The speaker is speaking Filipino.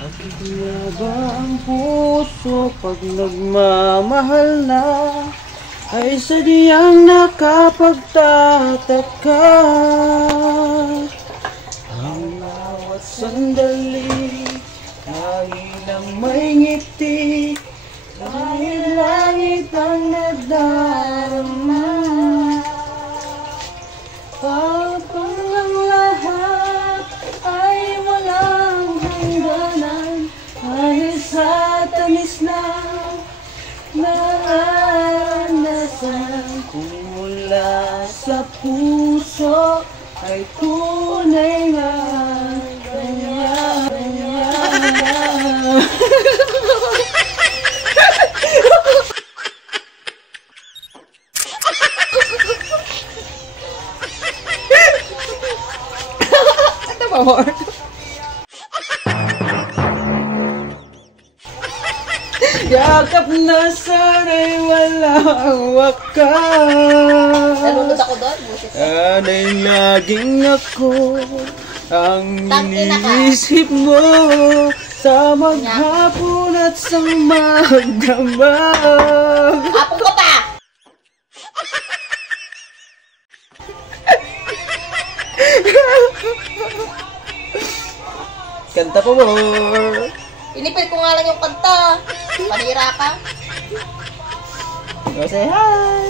Kaya ba ang puso pag nagmamahal na ay sadyang nakapagtataka? Ang bawat sandali tanging may ngiti, dahil langit ang nadarama. Kapag ang lahat ay walang hangganan, dahil sa tamis na naranasan, kung mula sa puso ay tunay nga kanya. Ito ba, more? Yakap na sana'y walang wakas. Nalulod ako doon. Sana'y laging ako ang iniisip mo sa maghapon at sa magdamag. Apong ko ta! Kanta po, more. Pinipil ko nga lang yung kanta. Panira ka. Go say hi!